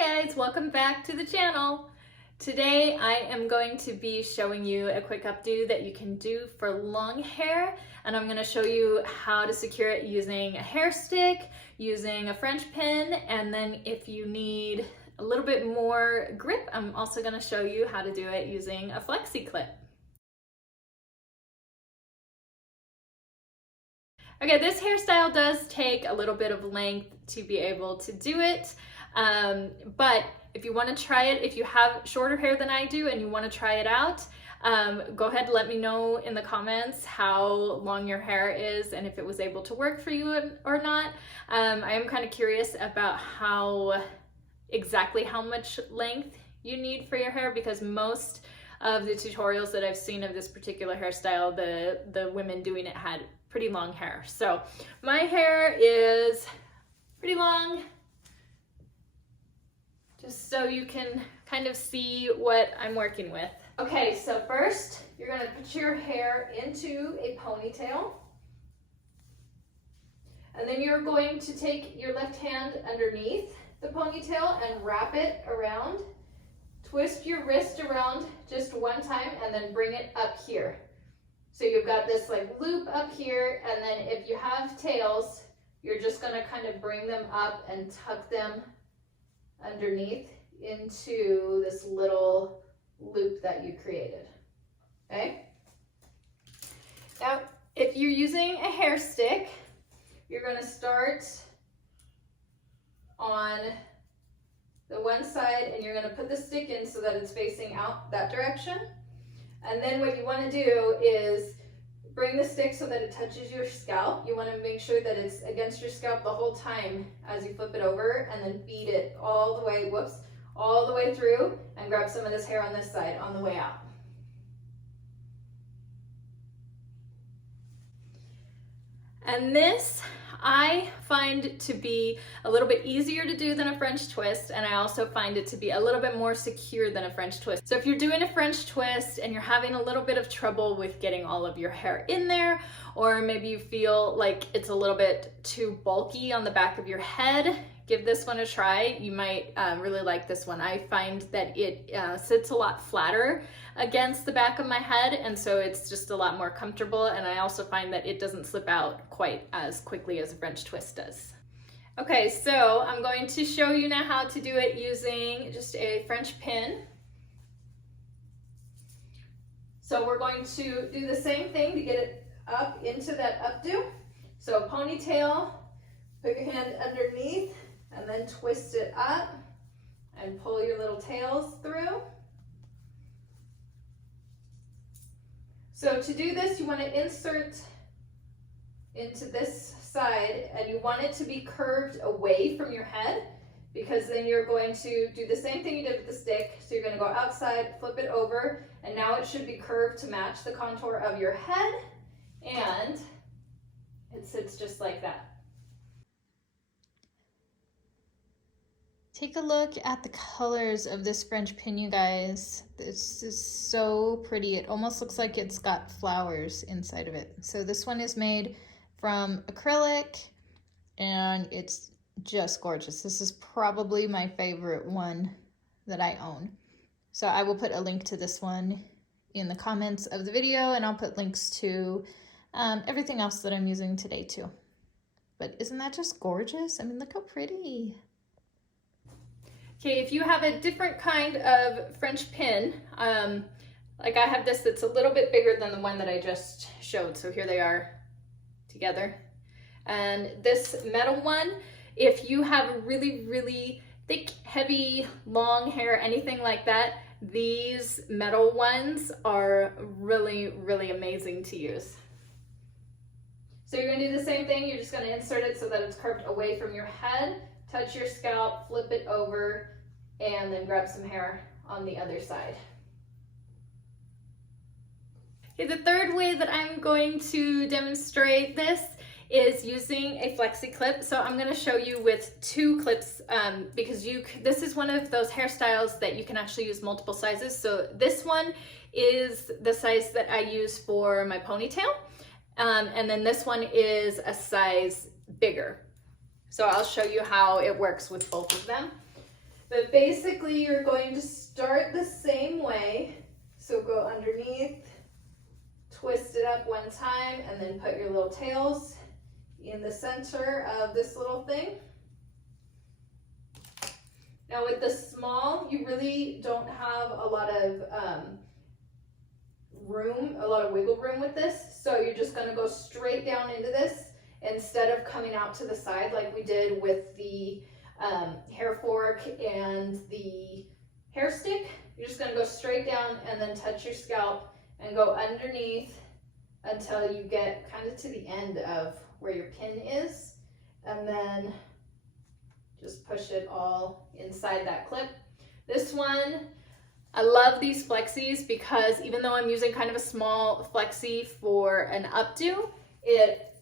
guys, welcome back to the channel. Today I am going to be showing you a quick updo that you can do for long hair, and I'm going to show you how to secure it using a hair stick, using a French pin, and then if you need a little bit more grip, I'm also going to show you how to do it using a flexi clip. Okay, this hairstyle does take a little bit of length to be able to do it, but if you want to try it, if you have shorter hair than I do and you want to try it out, go ahead and let me know in the comments how long your hair is and if it was able to work for you or not. I am kind of curious about exactly how much length you need for your hair, because most of the tutorials that I've seen of this particular hairstyle, the women doing it had pretty long hair. So my hair is pretty long, just so you can kind of see what I'm working with. Okay, so first you're going to put your hair into a ponytail, and then you're going to take your left hand underneath the ponytail and wrap it around. Twist your wrist around just one time and then bring it up here. So you've got this like loop up here, and then if you have tails, you're just going to kind of bring them up and tuck them underneath into this little loop that you created. Okay? Now, if you're using a hair stick, you're going to start on the one side and you're going to put the stick in so that it's facing out that direction. And then what you want to do is bring the stick so that it touches your scalp. You want to make sure that it's against your scalp the whole time as you flip it over, and then beat it all the way, all the way through, and grab some of this hair on this side on the way out. And this I find to be a little bit easier to do than a French twist, and I also find it to be a little bit more secure than a French twist. So if you're doing a French twist and you're having a little bit of trouble with getting all of your hair in there, or maybe you feel like it's a little bit too bulky on the back of your head, give this one a try. You might really like this one. I find that it sits a lot flatter against the back of my head, and so it's just a lot more comfortable, and I also find that it doesn't slip out quite as quickly as a French twist does. Okay, so I'm going to show you now how to do it using just a French pin. So we're going to do the same thing to get it up into that updo. So ponytail, put your hand underneath, and then twist it up and pull your little tails through. So to do this, you want to insert into this side, and you want it to be curved away from your head, because then you're going to do the same thing you did with the stick. So you're going to go outside, flip it over, and now it should be curved to match the contour of your head, and it sits just like that. Take a look at the colors of this French pin, you guys. This is so pretty. It almost looks like it's got flowers inside of it. So this one is made from acrylic, and it's just gorgeous. This is probably my favorite one that I own. So I will put a link to this one in the comments of the video, and I'll put links to everything else that I'm using today too. But isn't that just gorgeous? I mean, look how pretty. Okay, if you have a different kind of French pin, like I have this that's a little bit bigger than the one that I just showed. So here they are together. And this metal one, if you have really, really thick, heavy, long hair, anything like that, these metal ones are really, really amazing to use. So you're gonna do the same thing. You're just gonna insert it so that it's curved away from your head. Touch your scalp, flip it over, and then grab some hair on the other side. Okay, the third way that I'm going to demonstrate this is using a flexi clip. So I'm going to show you with two clips because this is one of those hairstyles that you can actually use multiple sizes. So this one is the size that I use for my ponytail, and then this one is a size bigger. So I'll show you how it works with both of them. But basically you're going to start the same way. So go underneath, twist it up one time, and then put your little tails in the center of this little thing. Now with the small, you really don't have a lot of wiggle room with this. So you're just gonna go straight down into this instead of coming out to the side like we did with the hair fork and the hair stick. You're just gonna go straight down and then touch your scalp and go underneath until you get kind of to the end of where your pin is, and then just push it all inside that clip. This one, I love these flexis because even though I'm using kind of a small flexi for an updo, it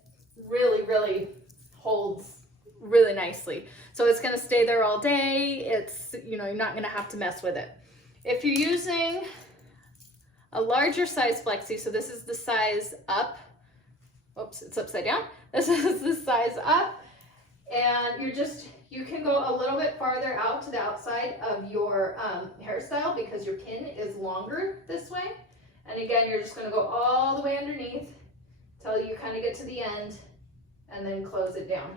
really, really holds really nicely. So it's gonna stay there all day. It's, you're not gonna have to mess with it. If you're using a larger size flexi, so this is the size up, oops, it's upside down. This is the size up, and you can go a little bit farther out to the outside of your hairstyle because your pin is longer this way. And again, you're just gonna go all the way underneath till you kind of get to the end and then close it down.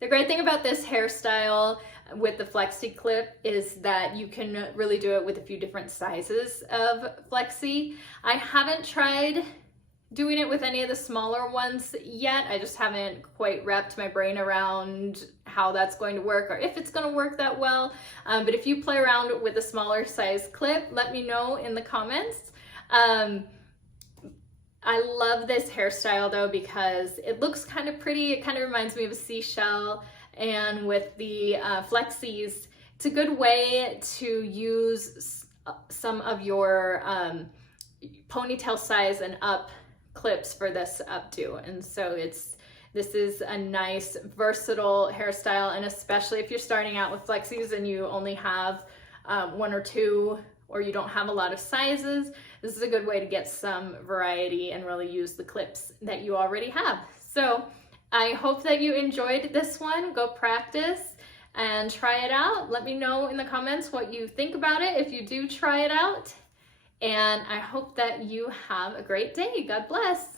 The great thing about this hairstyle with the flexi clip is that you can really do it with a few different sizes of flexi. I haven't tried doing it with any of the smaller ones yet. I just haven't quite wrapped my brain around how that's going to work or if it's going to work that well. But if you play around with a smaller size clip, let me know in the comments. I love this hairstyle though because it looks kind of pretty. It kind of reminds me of a seashell, and with the flexis, it's a good way to use some of your ponytail size and up clips for this updo. And so this is a nice versatile hairstyle, and especially if you're starting out with flexis and you only have one or two, or you don't have a lot of sizes, this is a good way to get some variety and really use the clips that you already have. So I hope that you enjoyed this one. Go practice and try it out. Let me know in the comments what you think about it if you do try it out. And I hope that you have a great day. God bless.